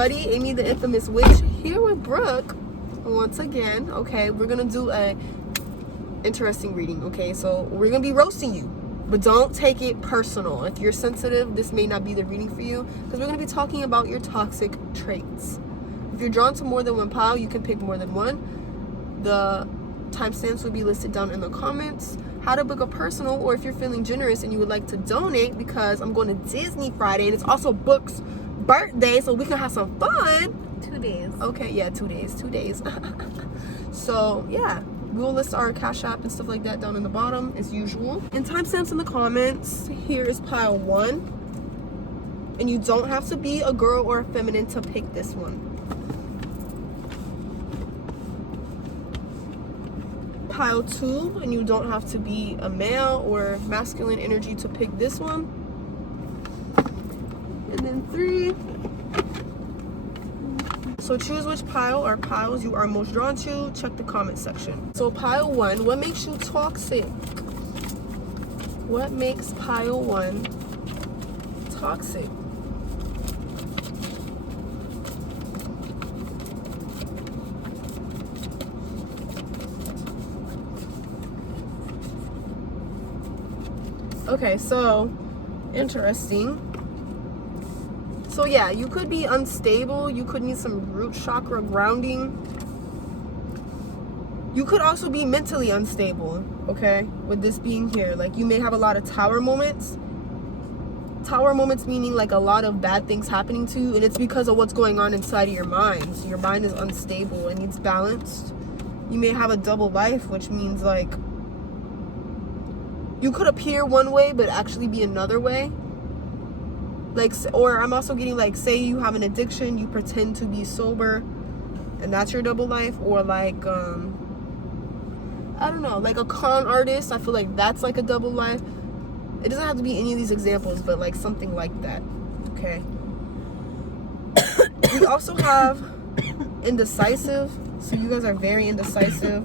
everybody, Aimee.The.Infamous.Witch here with Brooke once again. Okay, we're gonna do a interesting reading. Okay, so we're gonna be roasting you, but don't take it personal. If you're sensitive, this may not be the reading for you, because we're gonna be talking about your toxic traits. If you're drawn to more than one pile, you can pick more than one. The timestamps will be listed down in the comments. How to book a personal, or if you're feeling generous and you would like to donate, because I'm going to Disney Friday and it's also Brooke's birthday, so we can have some fun. 2 days. Okay, yeah, 2 days. So yeah, we'll list our Cash App and stuff like that down in the bottom as usual. And timestamps in the comments. Here is pile 1, and you don't have to be a girl or a feminine to pick this one. Pile 2, and you don't have to be a male or masculine energy to pick this one. And then 3. So choose which pile or piles you are most drawn to. Check the comment section. So pile 1, what makes you toxic? What makes pile 1 toxic? Okay, so interesting. So yeah, you could be unstable. You could need some root chakra grounding. You could also be mentally unstable, okay, with this being here. Like, you may have a lot of tower moments. Tower moments meaning like a lot of bad things happening to you, and it's because of what's going on inside of your mind. So your mind is unstable and needs balanced. You may have a double life, which means like you could appear one way but actually be another way. Like, or I'm also getting like, say you have an addiction, you pretend to be sober, and that's your double life. Or like I don't know, like a con artist, I feel like that's like a double life. It doesn't have to be any of these examples, but like something like that. Okay. We also have indecisive. So you guys are very indecisive.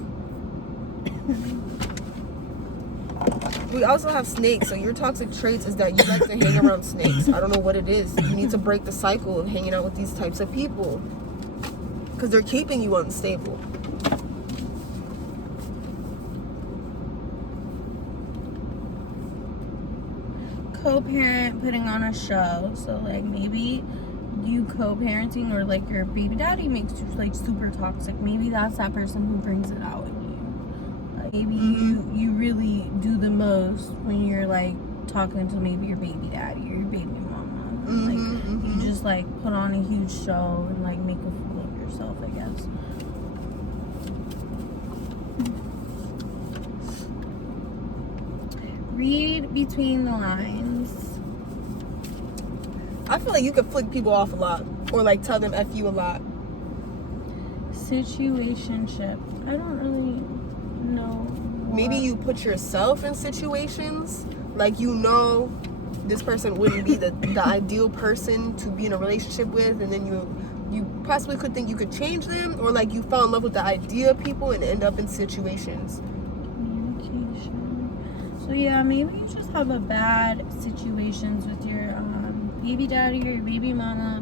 We also have snakes. So your toxic traits is that you like to hang around snakes. I don't know what it is. You need to break the cycle of hanging out with these types of people, because they're keeping you unstable. Co-parent, putting on a show. So like maybe you co-parenting, or like your baby daddy makes you like super toxic. Maybe that's that person who brings it out in you. Like maybe you really do the most when you're like talking to maybe your baby daddy or your baby mama. Like you just like put on a huge show and like make a fool of yourself, I guess. Read between the lines. I feel like you could flick people off a lot, or like tell them F you a lot. Situationship. I don't really know. Maybe you put yourself in situations like, you know, this person wouldn't be the ideal person to be in a relationship with, and then you possibly could think you could change them, or like you fall in love with the idea of people and end up in situations. Communication. So yeah, maybe you just have a bad situations with your baby daddy or your baby mama,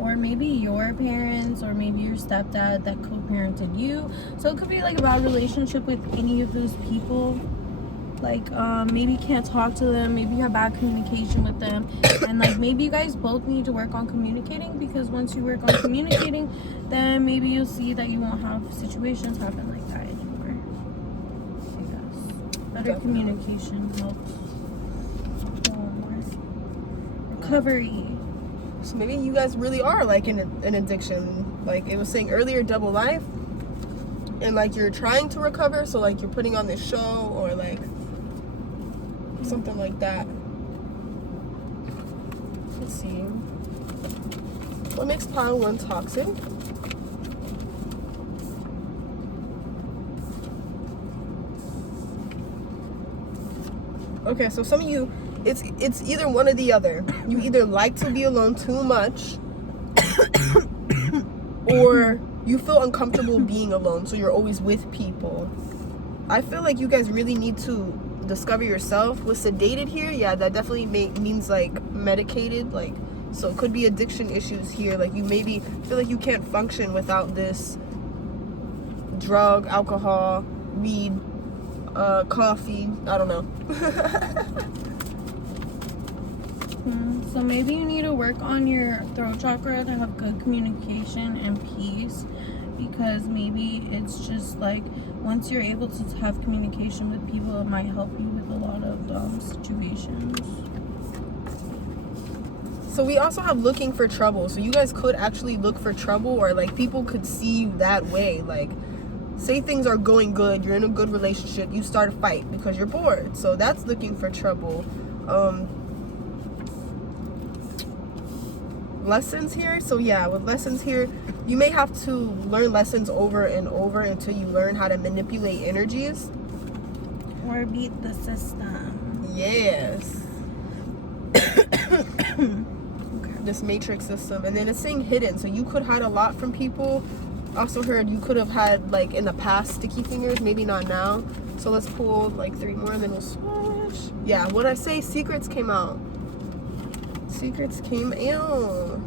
or maybe your parents, or maybe your stepdad that co-parented you. So it could be like a bad relationship with any of those people. Like maybe you can't talk to them, maybe you have bad communication with them, and like maybe you guys both need to work on communicating, because once you work on communicating, then maybe you'll see that you won't have situations happen like that anymore. I guess better communication helps. Recovery. So maybe you guys really are like in an addiction, like it was saying earlier, double life, and like you're trying to recover, so like you're putting on this show, or like something like that. Let's see, what makes pile 1 toxic? Okay, so some of you, it's either one or the other. You either like to be alone too much, or you feel uncomfortable being alone, so you're always with people. I feel like you guys really need to discover yourself. With sedated here, yeah, that definitely means like medicated, like So it could be addiction issues here. Like you maybe feel like you can't function without this drug, alcohol, weed, coffee. I don't know. So maybe you need to work on your throat chakra to have good communication and peace, because maybe it's just like once you're able to have communication with people, it might help you with a lot of situations. So we also have looking for trouble. So you guys could actually look for trouble, or like people could see you that way. Like say things are going good, you're in a good relationship, you start a fight because you're bored. So that's looking for trouble. Lessons here. So yeah, with lessons here, you may have to learn lessons over and over until you learn how to manipulate energies Or beat the system. Yes. This matrix system. And then it's saying hidden, so you could hide a lot from people. Also heard you could have had like in the past sticky fingers, maybe not now. So let's pull like 3 more and then we'll switch. Yeah, what I say, secrets came out. Secrets came out.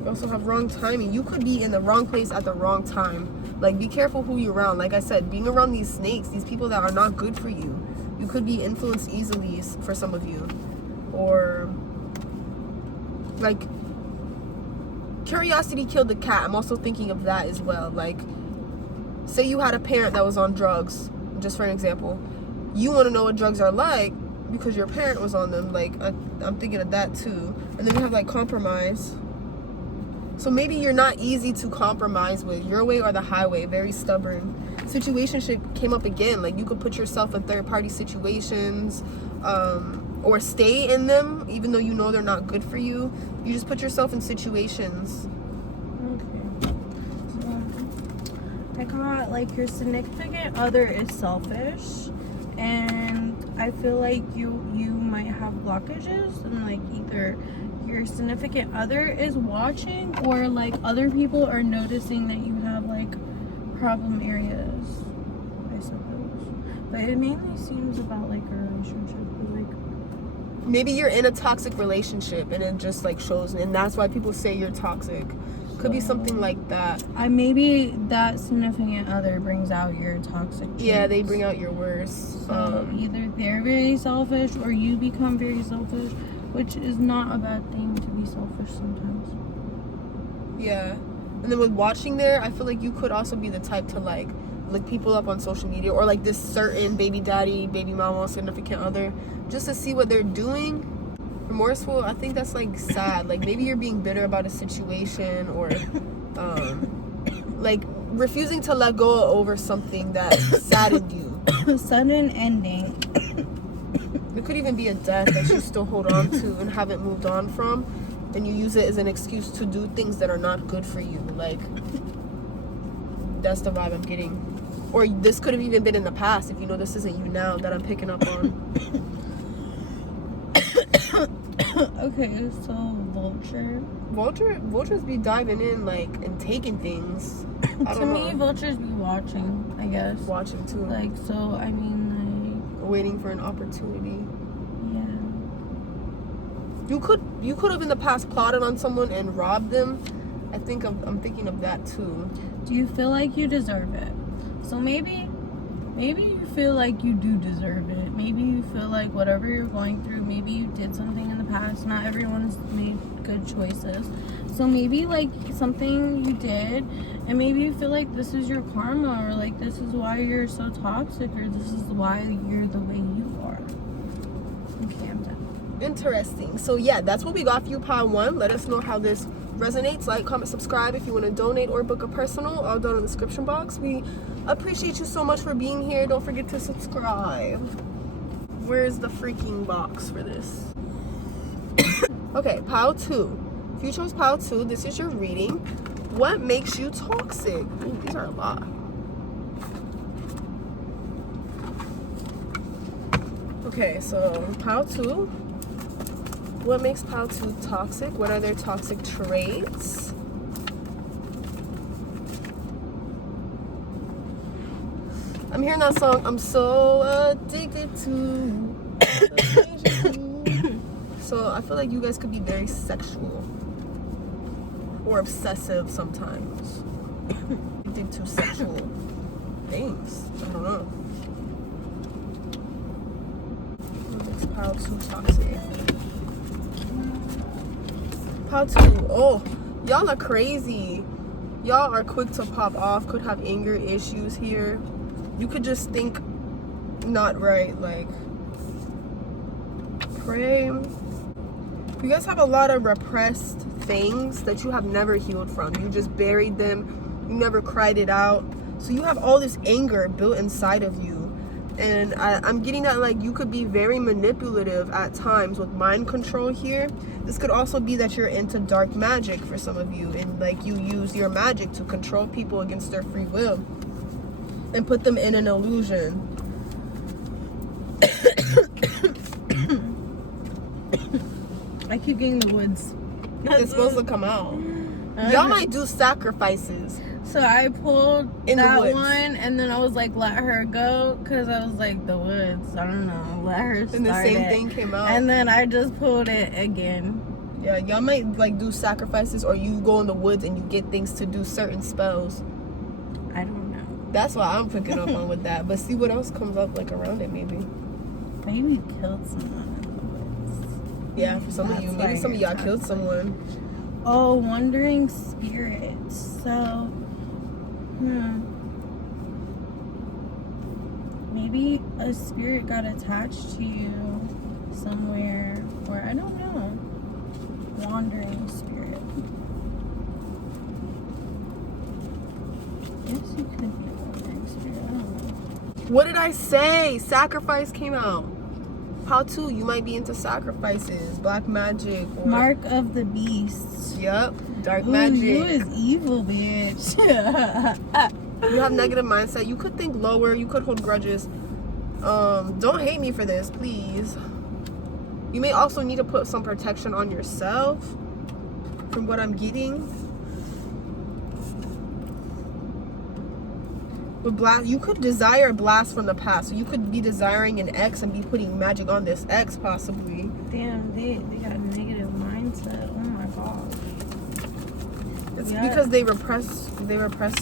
You also have wrong timing. You could be in the wrong place at the wrong time. Like be careful who you're around. Like I said, being around these snakes, these people that are not good for you. You could be influenced easily for some of you. Or like curiosity killed the cat. I'm also thinking of that as well. Like say you had a parent that was on drugs, just for an example. You want to know what drugs are like because your parent was on them. Like I'm thinking of that too. And then we have like compromise. So maybe you're not easy to compromise with. Your way or the highway. Very stubborn. Situationship came up again. Like you could put yourself in third party situations, or stay in them even though you know they're not good for you. You just put yourself in situations. Okay. So I got like your significant other is selfish, and I feel like you might have blockages, and like either your significant other is watching, or like other people are noticing that you have like problem areas, I suppose. But it mainly seems about like a relationship, but like maybe you're in a toxic relationship and it just like shows, and that's why people say you're toxic. Could be something like that. Maybe that significant other brings out your toxic traits. Yeah, they bring out your worst. So either they're very selfish or you become very selfish, which is not a bad thing to be selfish sometimes. Yeah. And then with watching there, I feel like you could also be the type to like look people up on social media, or like this certain baby daddy, baby mama, significant other, just to see what they're doing. Remorseful, I think that's like sad. Like maybe you're being bitter about a situation, or like refusing to let go over something that saddened you. Sudden ending. It could even be a death that you still hold on to and haven't moved on from, and you use it as an excuse to do things that are not good for you. Like that's the vibe I'm getting. Or this could have even been in the past, if you know this isn't you now, that I'm picking up on. Okay, so Vultures be diving in like and taking things. I to don't me, know. vultures be watching, I guess. Watching too. Like, so, I mean, Waiting for an opportunity. like, yeah. You could have in the past plotted on someone and robbed them. I'm thinking of that too. Do you feel like you deserve it? So maybe you feel like you do deserve it. Maybe you feel like whatever you're going through, maybe you did something in the past. Not everyone's made good choices. So maybe like something you did, and maybe you feel like this is your karma, or like this is why you're so toxic, or this is why you're the way you are. Okay, I'm done. Interesting. So yeah, that's what we got for you, Pile 1. Let us know how this resonates. Like, comment, subscribe if you want to donate or book a personal, all down in the description box. We appreciate you so much for being here. Don't forget to subscribe. Where's the freaking box for this? Okay, Pile 2. If you chose Pile 2, this is your reading. What makes you toxic? Ooh, these are a lot. Okay, so Pile 2. What makes Pile 2 toxic? What are their toxic traits? I'm hearing that song, I'm so addicted to So I feel like you guys could be very sexual or obsessive sometimes. Addicted to sexual things. I don't know. It's pile 2 toxic. Pile 2. Oh, y'all are crazy. Y'all are quick to pop off. Could have anger issues here. You could just think not right. Like, pray. You guys have a lot of repressed things that you have never healed from. You just buried them. You never cried it out. So you have all this anger built inside of you. And I'm getting that, like, you could be very manipulative at times with mind control here. This could also be that you're into dark magic for some of you. And, like, you use your magic to control people against their free will. And put them in an illusion. I keep getting the woods. It's supposed to come out. Y'all might do sacrifices. So I pulled In the that woods. one, and then I was like, let her go, because I was like, the woods, I don't know, let her start And the same it. thing came out. And then I just pulled it again. Yeah, y'all might, like, do sacrifices, or you go in the woods and you get things to do certain spells. I don't know. That's why I'm picking up on with that. But see what else comes up, like, around it, maybe. Maybe you killed someone in the woods. Yeah, for some of you. That's Maybe why some of you're y'all killed toxic. someone. Oh, wandering spirits. So, maybe a spirit got attached to you somewhere, or I don't know. Wandering spirit. Yes, you could be a wandering spirit. I don't know. What did I say? Sacrifice came out. How to? You might be into sacrifices, black magic, or Mark of the Beast. Yep, dark Ooh, magic. you is evil, bitch. You have negative mindset. You could think lower. You could hold grudges. Don't hate me for this, please. You may also need to put some protection on yourself, from what I'm getting. With blast, you could desire a blast from the past. So you could be desiring an ex and be putting magic on this ex, possibly. Damn, they got a negative mindset. Oh my god. It's Yeah. because they repress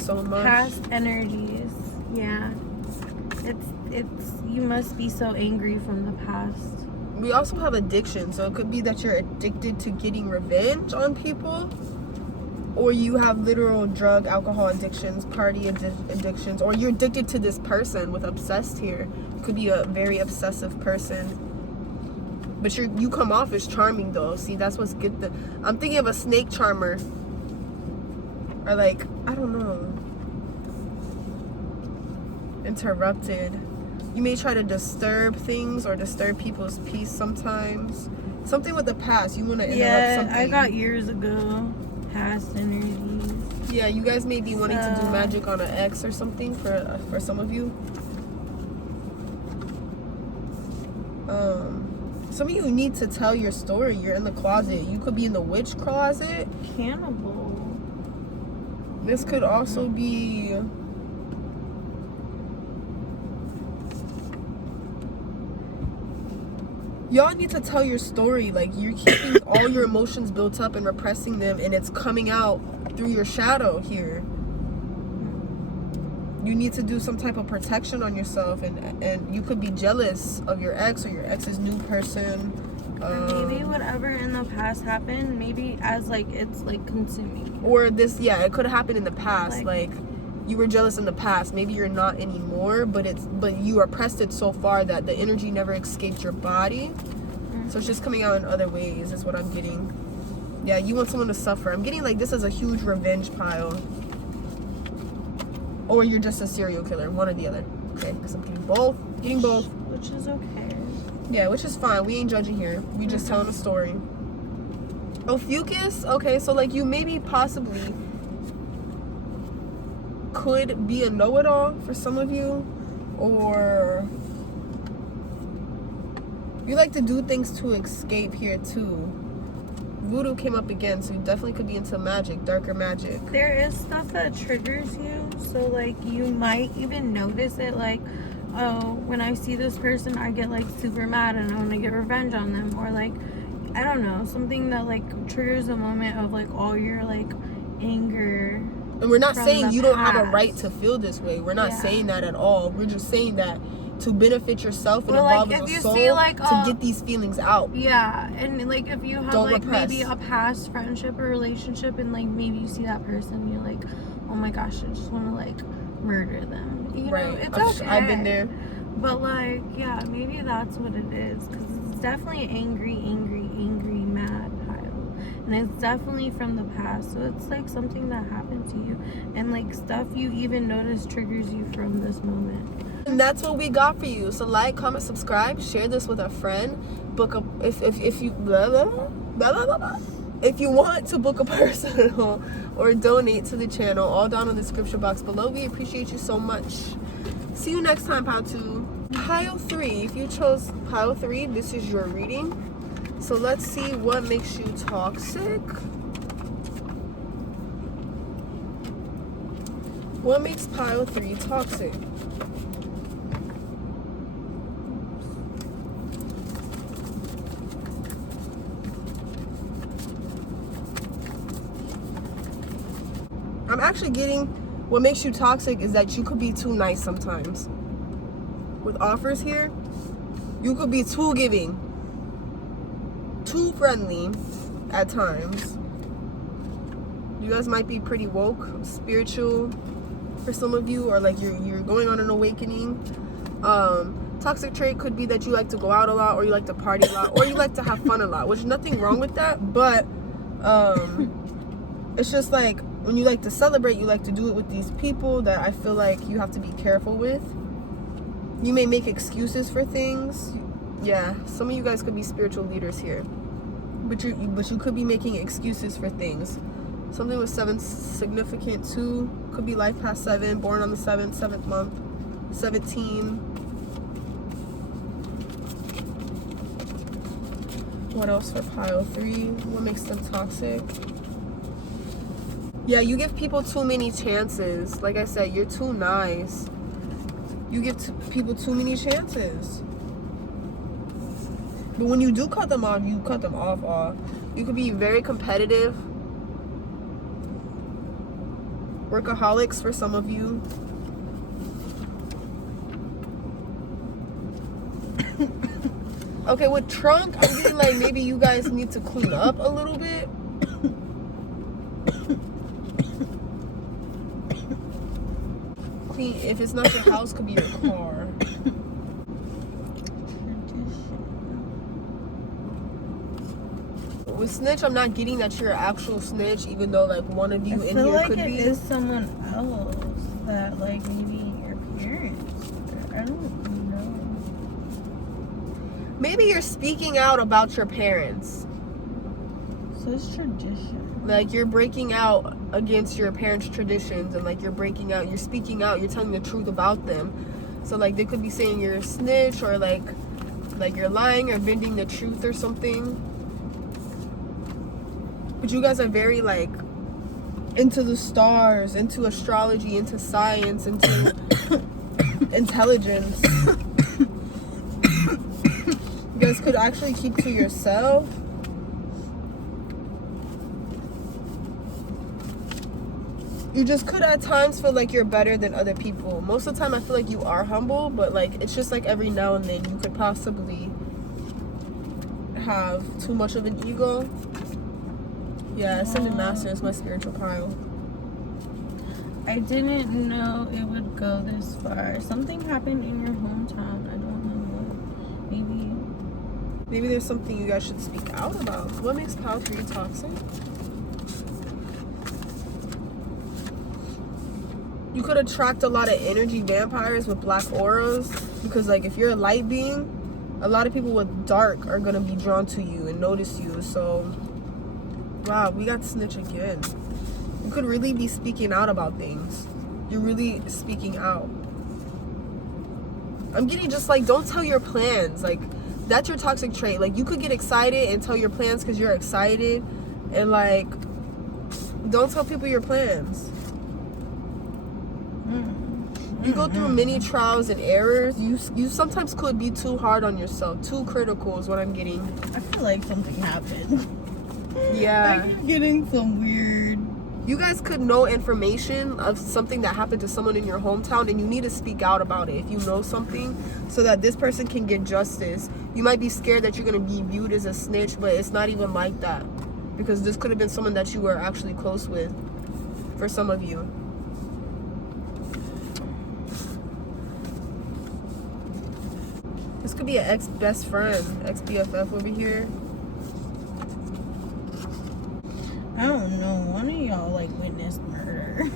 so much. Past energies. Yeah. It's you must be so angry from the past. We also have addiction, so it could be that you're addicted to getting revenge on people, or you have literal drug, alcohol addictions, party addictions, or you're addicted to this person with obsessed here. You could be a very obsessive person, but you come off as charming though. See, that's what's good. I'm thinking of a snake charmer, or like, I don't know, interrupted. You may try to disturb things or disturb people's peace sometimes. Something with the past. You want to interrupt something. I got years ago. Past energies. Yeah, you guys may be wanting to do magic on an ex or something for some of you. Some of you need to tell your story. You're in the closet. You could be in the witch closet. Cannibal. This could also be... Y'all need to tell your story. Like, you're keeping all your emotions built up and repressing them, and it's coming out through your shadow here. You need to do some type of protection on yourself, and you could be jealous of your ex or your ex's new person. Or maybe whatever in the past happened, maybe as like it's like consuming. Or this, yeah, it could have happened in the past. Like you were jealous in the past. Maybe you're not anymore, but you repressed it so far that the energy never escaped your body. So it's just coming out in other ways is what I'm getting. Yeah, you want someone to suffer. I'm getting like this is a huge revenge pile. Or you're just a serial killer, one or the other. Okay, because I'm getting both. Getting both. Which is okay. Yeah, which is fine. We ain't judging here. We just telling a story. Ophiuchus? Okay, so like you maybe possibly could be a know-it-all for some of you, or you like to do things to escape here too. Voodoo came up again, so you definitely could be into magic, darker magic. There is stuff that triggers you, so like you might even notice it, like, oh, when I see this person I get like super mad and I want to get revenge on them, or like I don't know, something that like triggers a moment of like all your like anger. And we're not from saying the you don't have a past. right to feel this way. We're not Yeah. saying that at all. We're just saying that to benefit yourself and Well, like, evolve if as a you soul see, like, to get these feelings out. Yeah, and like if you have Don't like repress. maybe a past friendship or relationship, and like maybe you see that person, and you're like, oh my gosh, I just want to like murder them. You know, Right. it's okay. I've been there. But like, yeah, maybe that's what it is, because it's definitely angry, mad pile, and it's definitely from the past. So it's like something that happened to you, and like stuff you even notice triggers you from this moment. And that's what we got for you. So like, comment, subscribe, share this with a friend. Book a if you blah, blah, blah, blah, blah, blah. If you want to book a personal or donate to the channel, all down in the description box below. We appreciate you so much. See you next time, Pile 2. Pile 3. If you chose Pile 3, this is your reading. So let's see what makes you toxic. What makes Pile 3 toxic? I'm actually getting what makes you toxic is that you could be too nice sometimes. With offers here, you could be too giving, too friendly at times. You guys might be pretty woke, spiritual for some of you, or like you're going on an awakening. Toxic trait could be that you like to go out a lot, or you like to party a lot, or you like to have fun a lot, which is nothing wrong with that, but it's just like when you like to celebrate, you like to do it with these people that I feel like you have to be careful with. You may make excuses for things. Yeah, some of you guys could be spiritual leaders here, but you could be making excuses for things. Something with 7 significant. 2 could be life past 7, born on the 7th month, 17. What else for Pile 3? What makes them toxic? Yeah, you give people too many chances. Like I said, you're too nice. You give people too many chances. But when you do cut them off, you cut them off. You could be very competitive. Workaholics for some of you. Okay, with trunk, I'm getting like maybe you guys need to clean up a little bit. Clean, if it's not your house, could be your car. With snitch, I'm not getting that you're an actual snitch, even though like one of you in here like could be. I feel like it is someone else that like maybe your parents. I don't know. Maybe you're speaking out about your parents. So it's tradition. Like you're breaking out against your parents' traditions, and like you're breaking out, you're speaking out, you're telling the truth about them. So like they could be saying you're a snitch, or like you're lying or bending the truth or something. But you guys are very like into the stars, into astrology, into science, into intelligence. You guys could actually keep to yourself. You just could at times feel like you're better than other people. Most of the time I feel like you are humble, but like it's just like every now and then you could possibly have too much of an ego. Yeah, Ascended Master is my spiritual pile. I didn't know it would go this far. Something happened in your hometown. I don't know what. Maybe there's something you guys should speak out about. What makes Pile 3 toxic? You could attract a lot of energy vampires with black auras, because like if you're a light being, a lot of people with dark are gonna be drawn to you and notice you. So wow, we got snitch again. You could really be speaking out about things. You're really speaking out. I'm getting just like, don't tell your plans. Like that's your toxic trait. Like you could get excited and tell your plans because you're excited, and like don't tell people your plans. You go through many trials and errors. You sometimes could be too hard on yourself. Too critical is what I'm getting. I feel like something happened. Yeah. I'm getting some weird. You guys could know information of something that happened to someone in your hometown, and you need to speak out about it if you know something, so that this person can get justice. You might be scared that you're going to be viewed as a snitch, but it's not even like that, because this could have been someone that you were actually close with, for some of you. This could be an ex-best friend, ex-BFF over here. I don't know. One of y'all like witnessed murder.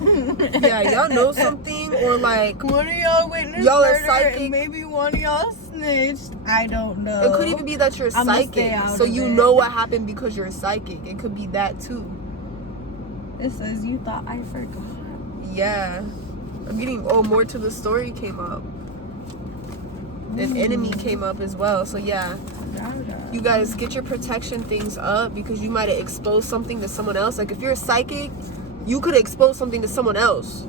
Yeah, y'all know something, or like one of y'all witnessed y'all murder. are psychic. And maybe one of y'all snitched. I don't know. It could even be that you're I'ma stay psychic, out so of you it. know what happened because you're psychic. It could be that too. It says you thought I forgot. Yeah, I'm getting more to the story came up. An enemy came up as well. So yeah, you guys get your protection things up, because you might have exposed something to someone else. Like if you're a psychic, you could expose something to someone else.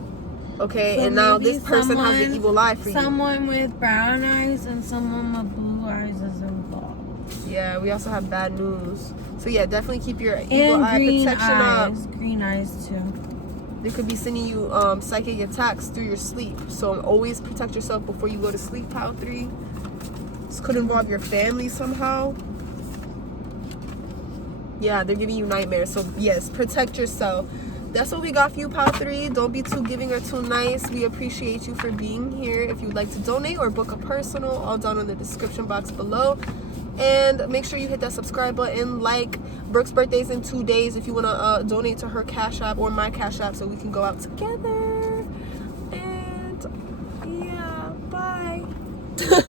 Okay, So and now maybe this person has the evil eye for you. Someone with brown eyes and someone with blue eyes is involved. Yeah, we also have bad news. So yeah, definitely keep your evil And eye green protection eyes. up. Green eyes too. They could be sending you psychic attacks through your sleep. So always protect yourself before you go to sleep, pile 3. This could involve your family somehow. Yeah, they're giving you nightmares. So yes, protect yourself. That's what we got for you, pile 3. Don't be too giving or too nice. We appreciate you for being here. If you would like to donate or book a personal, all down in the description box below. And make sure you hit that subscribe button. Like, Brooke's birthday's in 2 days. If you want to donate to her Cash App or my Cash App, so we can go out together. And yeah, bye.